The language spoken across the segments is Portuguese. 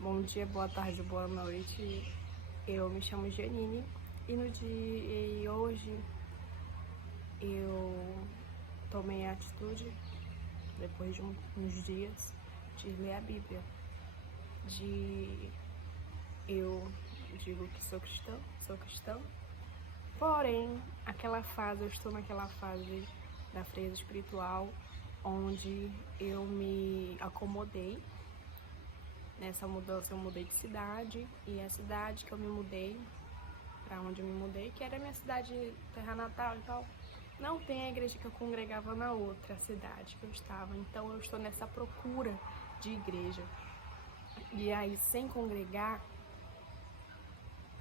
Bom dia, boa tarde, boa noite. Eu me chamo Janine e hoje eu tomei a atitude, depois de uns dias, de ler a Bíblia. Eu digo que sou cristão, porém, eu estou naquela fase da frieza espiritual, onde eu me acomodei. Nessa mudança eu mudei de cidade, e a cidade que eu me mudei, para onde eu me mudei, que era a minha cidade terra natal e tal, não tem a igreja que eu congregava na outra cidade que eu estava. Então eu estou nessa procura de igreja. E aí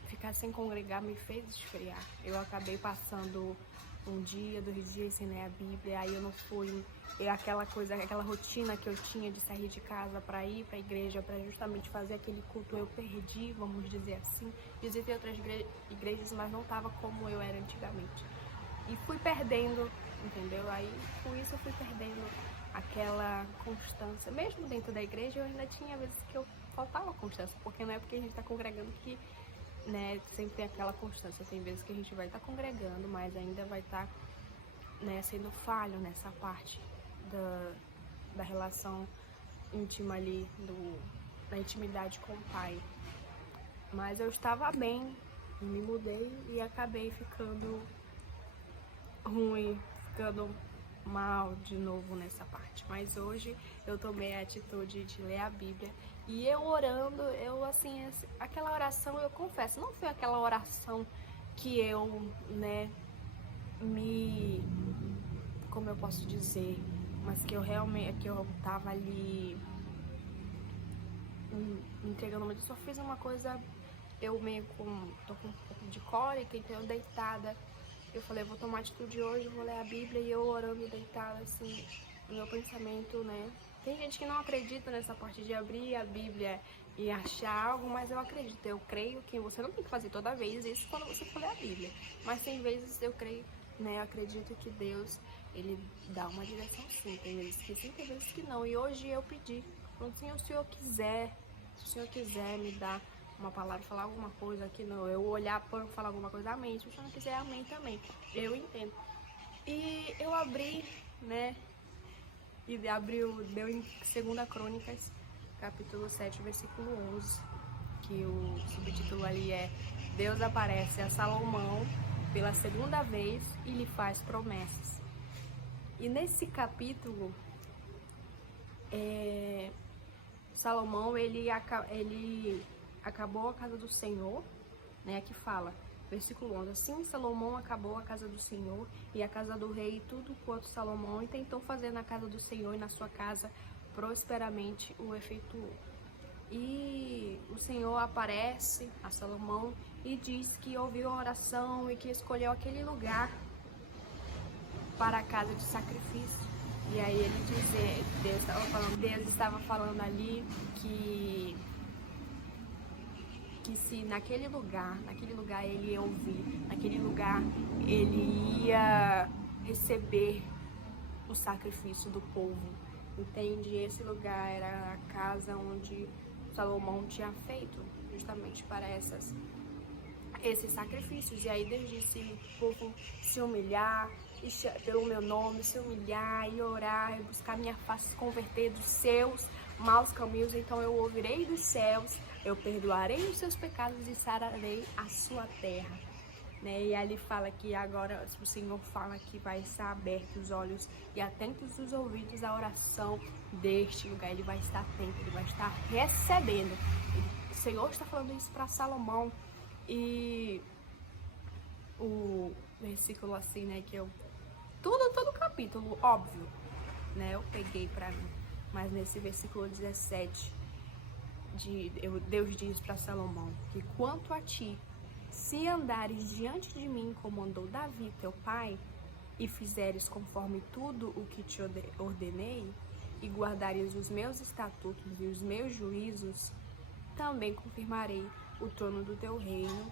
ficar sem congregar me fez esfriar. Eu acabei passando um dia, 2 dias sem ler a Bíblia, aí eu não fui. Aquela rotina que eu tinha de sair de casa para ir para a igreja, para justamente fazer aquele culto, eu perdi, vamos dizer assim. Visitei outras igrejas, mas não estava como eu era antigamente. E fui perdendo, entendeu? Aí com isso eu fui perdendo aquela constância. Mesmo dentro da igreja eu ainda tinha vezes que eu faltava constância, porque não é porque a gente está congregando que, né, sempre tem aquela constância. Tem vezes que a gente vai estar congregando, mas ainda vai estar, né, sendo falho nessa parte da relação íntima ali, da intimidade com o Pai. Mas eu estava bem, me mudei e acabei ficando ruim, ficando mal de novo nessa parte. Mas hoje eu tomei a atitude de ler a Bíblia, e eu orando, aquela oração, eu confesso, não foi aquela oração que eu, né, como eu posso dizer, mas que eu realmente, que eu tava ali me entregando, mas eu só fiz uma coisa. Eu tô com um pouco de cólica, então eu deitada, eu falei, vou tomar atitude hoje, vou ler a Bíblia, e eu orando deitada, assim, no meu pensamento, né? Tem gente que não acredita nessa parte de abrir a Bíblia e achar algo, mas eu acredito. Eu creio que você não tem que fazer toda vez isso quando você for ler a Bíblia. Mas tem vezes eu creio, né? Eu acredito que Deus, Ele dá uma direção sim. Tem vezes que sim, tem vezes que não. E hoje eu pedi, falando assim, se o Senhor quiser me dar uma palavra, falar alguma coisa aqui, não, eu olhar para falar alguma coisa, amém. Se o Senhor não quiser, amém também. Eu entendo. E eu abri, né? E deu em 2 Crônicas, capítulo 7, versículo 11, que o subtítulo ali é: Deus aparece a Salomão pela segunda vez e lhe faz promessas. E nesse capítulo, Salomão, ele acabou a casa do Senhor, né, que fala, versículo 11, assim Salomão acabou a casa do Senhor e a casa do rei, e tudo quanto Salomão tentou fazer na casa do Senhor e na sua casa, prosperamente o efetuou. E o Senhor aparece a Salomão e diz que ouviu a oração e que escolheu aquele lugar para a casa de sacrifício. E aí ele diz, Deus estava falando ali que se naquele lugar ele ia ouvir, naquele lugar ele ia receber o sacrifício do povo, entende? Esse lugar era a casa onde Salomão tinha feito justamente para esses sacrifícios. E aí Deus disse o povo se humilhar pelo meu nome, se humilhar e orar e buscar minha face, se converter dos seus maus caminhos, então eu ouvirei dos céus, eu perdoarei os seus pecados e sararei a sua terra, né? E ali fala que agora o Senhor fala que vai estar abertos os olhos e atentos os ouvidos à oração deste lugar. Ele vai estar atento, ele vai estar recebendo. O Senhor está falando isso para Salomão. E o versículo assim, né, que eu todo capítulo, óbvio, né, eu peguei para mim, mas nesse versículo 17 Deus diz para Salomão que quanto a ti, se andares diante de mim como andou Davi teu pai, e fizeres conforme tudo o que te ordenei, e guardares os meus estatutos e os meus juízos, também confirmarei o trono do teu reino,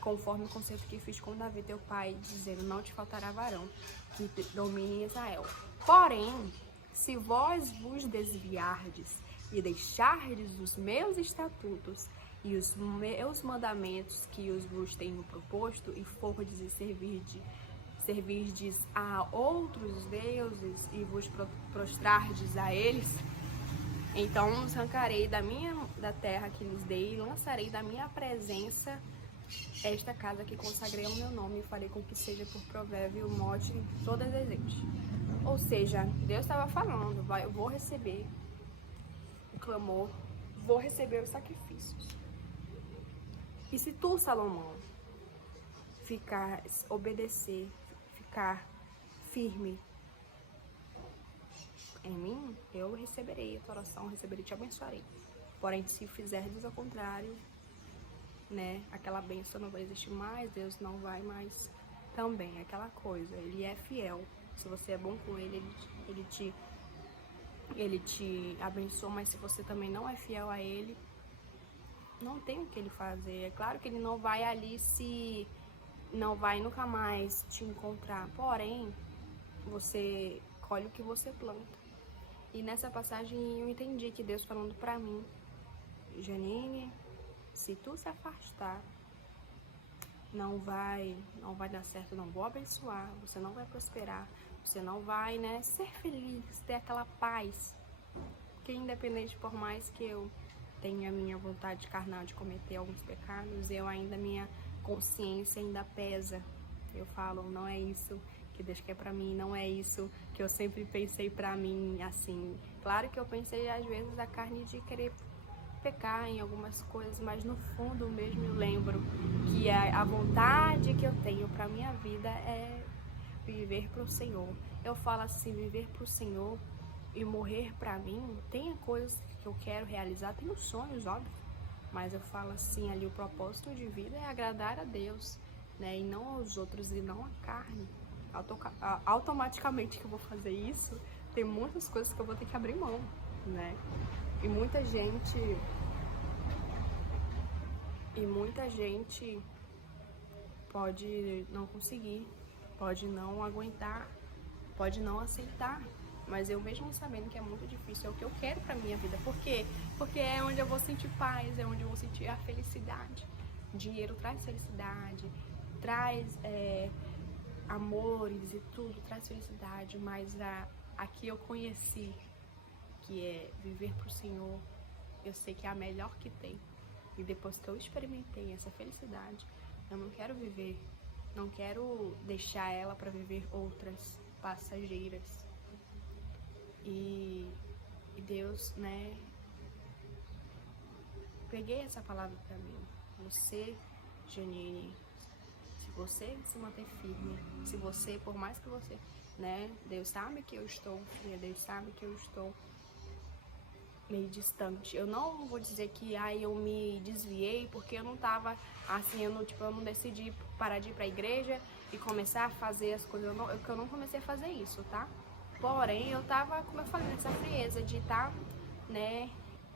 conforme o concerto que fiz com Davi teu pai, dizendo, não te faltará varão que domine Israel. Porém, se vós vos desviardes e deixardes os meus estatutos e os meus mandamentos que os vos tenho proposto, e fordes e servirdes a outros deuses e vos prostrardes a eles, então os arrancarei da terra que lhes dei, e lançarei da minha presença esta casa que consagrei ao meu nome, e farei com que seja por provérbio o mote de todas as gentes. Ou seja, Deus estava falando, eu vou receber o clamor, vou receber os sacrifícios. E se tu, Salomão, obedecer, ficar firme em mim, eu receberei a tua oração, receberei e te abençoarei. Porém, se fizerdes ao contrário, né, aquela bênção não vai existir mais, Deus não vai mais também. Aquela coisa, ele é fiel. Se você é bom com ele, ele te abençoa, mas se você também não é fiel a ele, não tem o que ele fazer. É claro que ele não vai não vai nunca mais te encontrar, porém, você colhe o que você planta. E nessa passagem eu entendi que Deus falando pra mim, Janine, se tu se afastar, não vai dar certo, não vou abençoar, você não vai prosperar, você não vai, ser feliz, ter aquela paz. Porque independente, por mais que eu tenha a minha vontade carnal de cometer alguns pecados, minha consciência ainda pesa. Eu falo, não é isso que Deus quer pra mim, não é isso que eu sempre pensei pra mim, assim. Claro que eu pensei, às vezes, a carne de querer pecar em algumas coisas, mas no fundo mesmo eu lembro que a vontade que eu tenho pra minha vida é viver pro Senhor. Eu falo assim, viver pro Senhor e morrer pra mim, tem coisas que eu quero realizar, tenho sonhos, óbvio, mas eu falo assim, ali o propósito de vida é agradar a Deus, e não aos outros, e não a carne. Automaticamente que eu vou fazer isso, tem muitas coisas que eu vou ter que abrir mão, E muita gente pode não conseguir, pode não aguentar, pode não aceitar, mas eu mesmo sabendo que é muito difícil, é o que eu quero pra minha vida. Por quê? Porque é onde eu vou sentir paz, é onde eu vou sentir a felicidade. Dinheiro traz felicidade, traz amores e tudo, traz felicidade, mas a que eu conheci, que é viver pro Senhor, eu sei que é a melhor que tem. E depois que eu experimentei essa felicidade, eu não quero viver, não quero deixar ela para viver outras passageiras. E Deus, peguei essa palavra para mim. Você, Janine, se você se manter firme, se você, por mais que você, Deus sabe que eu estou fria, Deus sabe que eu estou meio distante. Eu não vou dizer que eu me desviei, porque eu não tava assim, eu não decidi parar de ir pra igreja e começar a fazer as coisas. Eu não comecei a fazer isso, tá? Porém, eu tava, como eu falei, nessa frieza de estar,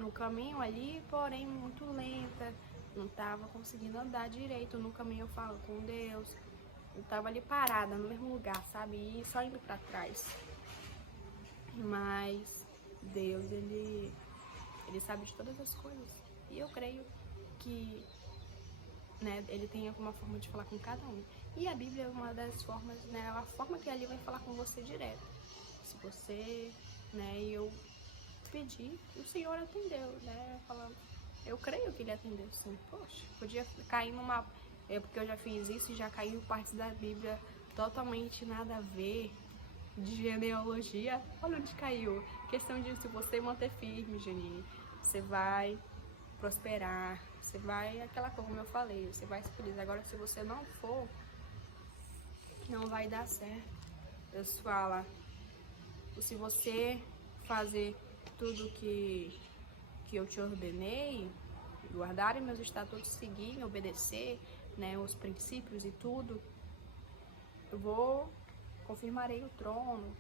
no caminho ali, porém muito lenta, não tava conseguindo andar direito no caminho, eu falo com Deus. Eu tava ali parada no mesmo lugar, sabe? E só indo pra trás. Mas Deus, ele sabe de todas as coisas. E eu creio que ele tem alguma forma de falar com cada um. E a Bíblia é uma das formas, a forma que ele vai falar com você direto. Se você, eu pedi, o Senhor atendeu, falando. Eu creio que ele atendeu, sim. Poxa, podia cair porque eu já fiz isso e já caiu partes da Bíblia totalmente nada a ver, de genealogia. Olha onde caiu. Questão de, se você manter firme, Janine, você vai prosperar, você vai, aquela coisa como eu falei, você vai ser feliz. Agora, se você não for, não vai dar certo. Deus fala, se você fazer tudo que eu te ordenei, guardar meus estatutos, seguir, obedecer, os princípios e tudo, eu confirmarei o trono.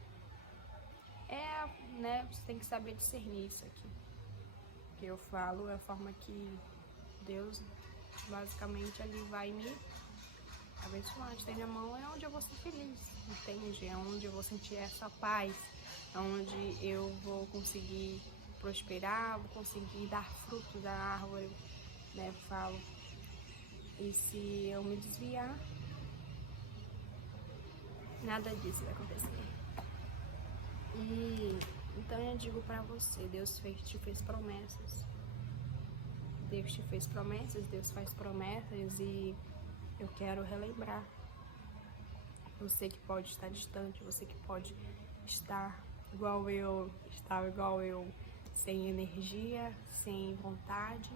Você tem que saber discernir isso aqui. O que eu falo é a forma que Deus, basicamente, ali vai me abençoar. Estende a mão, é onde eu vou ser feliz, entende? É onde eu vou sentir essa paz, é onde eu vou conseguir prosperar, vou conseguir dar frutos da árvore, né? Falo. E se eu me desviar, nada disso vai acontecer. E então eu digo pra você, Deus te fez promessas. Deus te fez promessas, Deus faz promessas e eu quero relembrar. Você que pode estar distante, você que pode estar igual eu, sem energia, sem vontade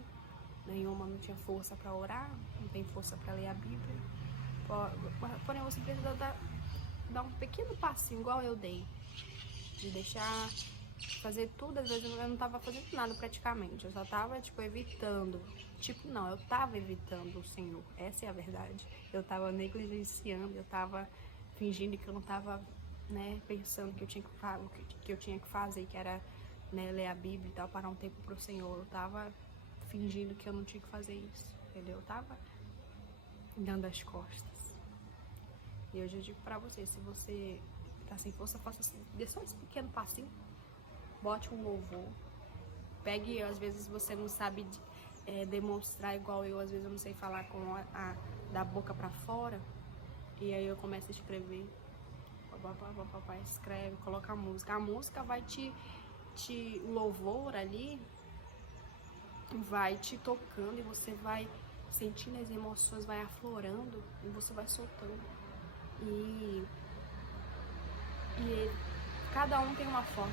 nenhuma, não tinha força para orar, não tem força para ler a Bíblia. Porém, você precisa dar um pequeno passinho, igual eu dei, de deixar fazer tudo. Às vezes eu não tava fazendo nada praticamente, eu só tava, evitando. Eu tava evitando o Senhor, essa é a verdade. Eu tava negligenciando, eu tava fingindo que eu não tava, né, pensando que eu tinha que fazer, que era, né, ler a Bíblia e tal, parar um tempo pro Senhor. Eu tava fingindo que eu não tinha que fazer isso, entendeu? Eu tava dando as costas. E hoje eu digo pra você, se você tá sem força, faça assim, dê só esse pequeno passinho, bote um louvor, pegue, às vezes você não sabe demonstrar igual eu, às vezes eu não sei falar da boca pra fora, e aí eu começo a escrever, escreve, coloca a música vai o louvor ali vai te tocando e você vai sentindo as emoções, vai aflorando e você vai soltando. E cada um tem uma forma.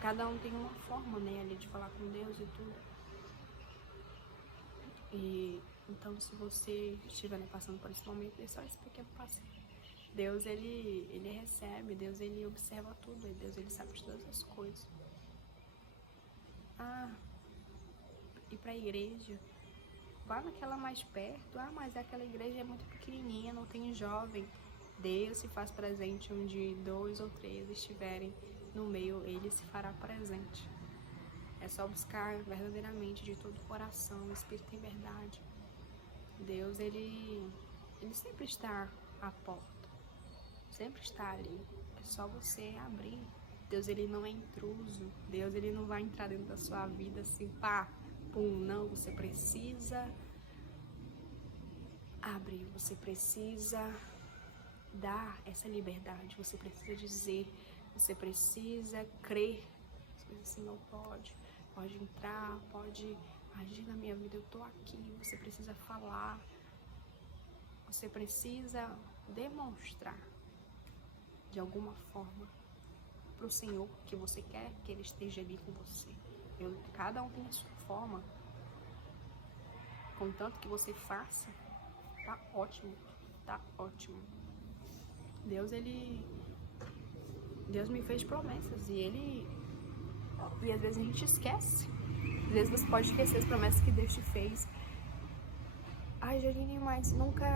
Cada um tem uma forma, né, ali de falar com Deus e tudo. E então, se você estiver passando por esse momento, é só esse pequeno passinho. Deus, ele recebe, Deus, ele observa tudo, Deus, ele sabe de todas as coisas. Ir pra igreja, vá naquela mais perto. Mas aquela igreja é muito pequenininha, não tem jovem. Deus se faz presente onde 2 ou 3 estiverem no meio, ele se fará presente. É só buscar verdadeiramente de todo o coração, o Espírito em verdade. Deus, ele sempre está à porta, sempre está ali. É só você abrir. Deus, ele não é intruso. Deus, ele não vai entrar dentro da sua vida assim, pá, pum, não. Você precisa abrir, você precisa dar essa liberdade, você precisa dizer, você precisa crer. O Senhor pode entrar, pode agir na minha vida, eu tô aqui. Você precisa falar, você precisa demonstrar de alguma forma pro Senhor que você quer que ele esteja ali com você. Cada um tem a sua forma, contanto que você faça, tá ótimo, tá ótimo. Deus me fez promessas e às vezes a gente esquece. Às vezes você pode esquecer as promessas que Deus te fez. Janine, mas nunca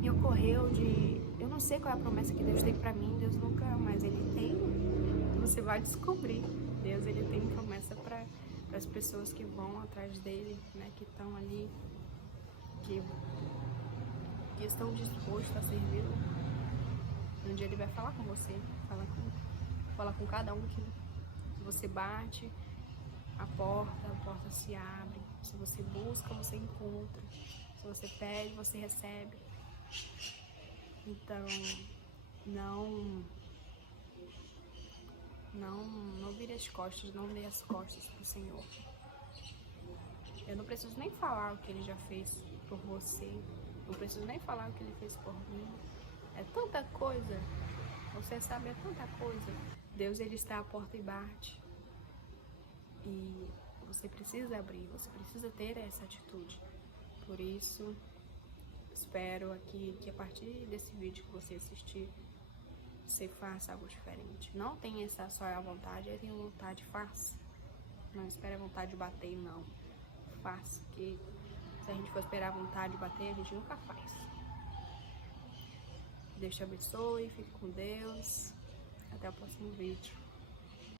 me ocorreu eu não sei qual é a promessa que Deus tem pra mim. Deus nunca, mas ele tem. Você vai descobrir. Deus, ele tem promessa para as pessoas que vão atrás dele, né, que estão ali, que estão dispostos a servir. Um dia ele vai falar com você, fala com cada um que você bate, a porta se abre. Se você busca, você encontra. Se você pede, você recebe. Então, não vire as costas, não dê as costas pro Senhor. Eu não preciso nem falar o que ele já fez por você. Não preciso nem falar o que ele fez por mim. É tanta coisa. Você sabe, é tanta coisa. Deus, ele está à porta e bate. E você precisa abrir, você precisa ter essa atitude. Por isso, espero aqui que a partir desse vídeo que você assistir, você faça algo diferente. Não tenha essa só a vontade, eu tenho vontade, faça. Não espere a vontade de bater, não. Faça, que se a gente for esperar a vontade de bater, a gente nunca faz. Deus te abençoe, fique com Deus. Até o próximo vídeo.